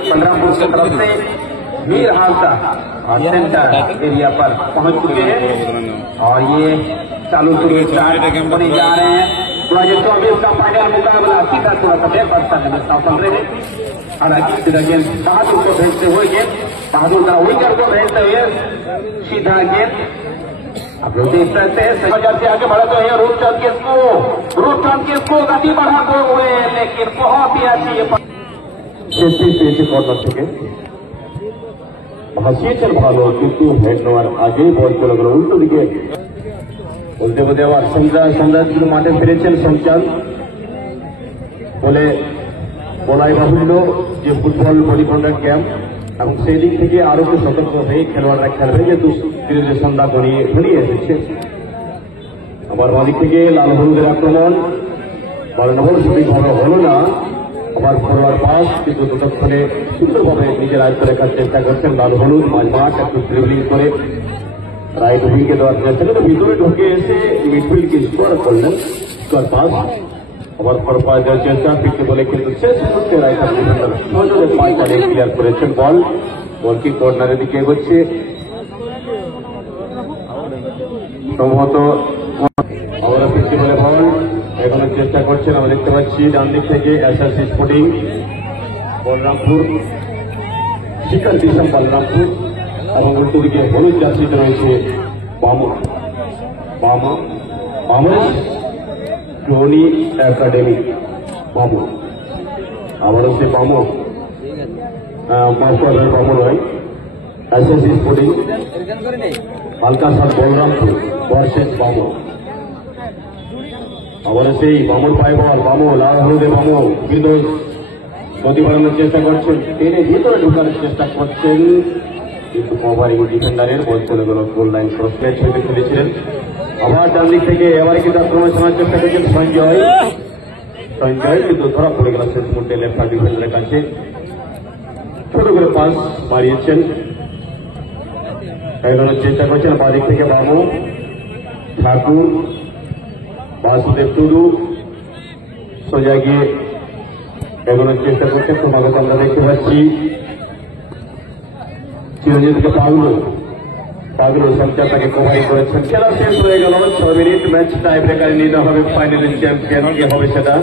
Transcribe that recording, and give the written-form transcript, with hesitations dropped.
बलरामपुर की तरफ से मीर हादसा सेंटर एरिया पर पहुंच चुके हैं और ये चालू शुरू होने जा रहे हैं। 2024 का फाइनल मुकाबला सीधा थोड़ा सफेद बस्ता में सफल रहे। हालांकि सीधा गेंद बहादुर को भेजते हुए गेंद बहादुर का विकेट को भेजते हुए सीधा गेंद आप लोग देख सकते हैं से आगे बढ़ते हुए रूपचंद को गति बढ़ाते हुए लेकिन बहुत ही अच्छी কর্নার থেকে ভাসিয়েছেন ভালো, কিন্তু হেড নেওয়ার আগেই বল চলে গেল উল্টো দিকে। বলতে বলতে আবার সন্ধ্যা কিন্তু মাঠে ফিরেছেন সঞ্চাল বলে বলাই বাহুল্য যে ফুটবল ভলিবলের ক্যাম্প, এবং সেই দিক থেকে আরো একটু সতর্ক হয়ে খেলোয়াড়রা খেলবে, যেহেতু ধীরে ধীরে সন্ধ্যা ঘনিয়ে এসেছে। আবার বাদিক থেকে লাল হলুদের আক্রমণ, বল নম্বর সঠিকভাবে হল না। আবার ফরওয়ার্ড পাস, কিন্তু ততক্ষণে সুন্দরভাবে নিজের আয়ত্ত রাখার চেষ্টা করছেন লাল হলুদ। মাঝমাঠ একটু ড্রিবলিং করে রাইট উইকে দেওয়ার চেষ্টা করে ভিতরে ঢুকে এসে মিডফিল্ডকে স্কোর করলেন। স্কোর পাস আবার ফরওয়ার্ড দেওয়ার চেষ্টা ফিরতে বলে, কিন্তু শেষ মুহূর্তে রাইট ডিফেন্ডার সহজে পাঁচ ক্লিয়ার করেছেন। বল কি কর্নারের দিকে এগোচ্ছে, সম্ভবত আবার ফিরতে বলে বল এগোনোর চেষ্টা করছেন। আমরা দেখতে পাচ্ছি ডান দিক থেকে এসএসসি স্পোর্টিং বলরামপুর, শিকার দিশাম বলরামপুর, এবং উল্টো দিকে হলুদ জার্সিতে রয়েছে বামন টনি একাডেমি বামন। আবারও সে বামন হয় এসএসসি স্পোর্টিং হালকাসার বলরামপুর ভার্সেস বামন। আবার সেই বামন পায় বল, লাল হলুদে বিনোদ গতি বাড়ানোর চেষ্টা করছেন, টেনে ভিতরে ঢুকার চেষ্টা করছেন, কিন্তু কভারিং ডিফেন্ডারের বল চলে গেল গোল লাইন ক্রস প্লেট হইতে খেলেছিলেন। আবার ডান দিক থেকে এবারে কিন্তু আক্রমণ শোনার চেষ্টা করছেন সঞ্জয়, কিন্তু ধরা পড়ে গেল শেষ মুহূর্তে লেফট ডিফেন্ডারের কাছে। ছোট করে পাস বাড়িয়েছেন, এগোনোর চেষ্টা করছেন বাদিক থেকে বামু ঠাকুর, বাসুদেব টুডু সোজা গিয়ে এগোনোর চেষ্টা করছে। তোমাকে আমরা দেখতে পাচ্ছি চিরঞ্জিত থেকে পাগলু সঞ্চার তাকে কভারি করেছেন। খেলা শেষ হয়ে গেল, 6 মিনিট ম্যাচ টাই ব্রেকারে নিতে হবে। ফাইনাল চ্যাম্পিয়ন কে হবে সেটা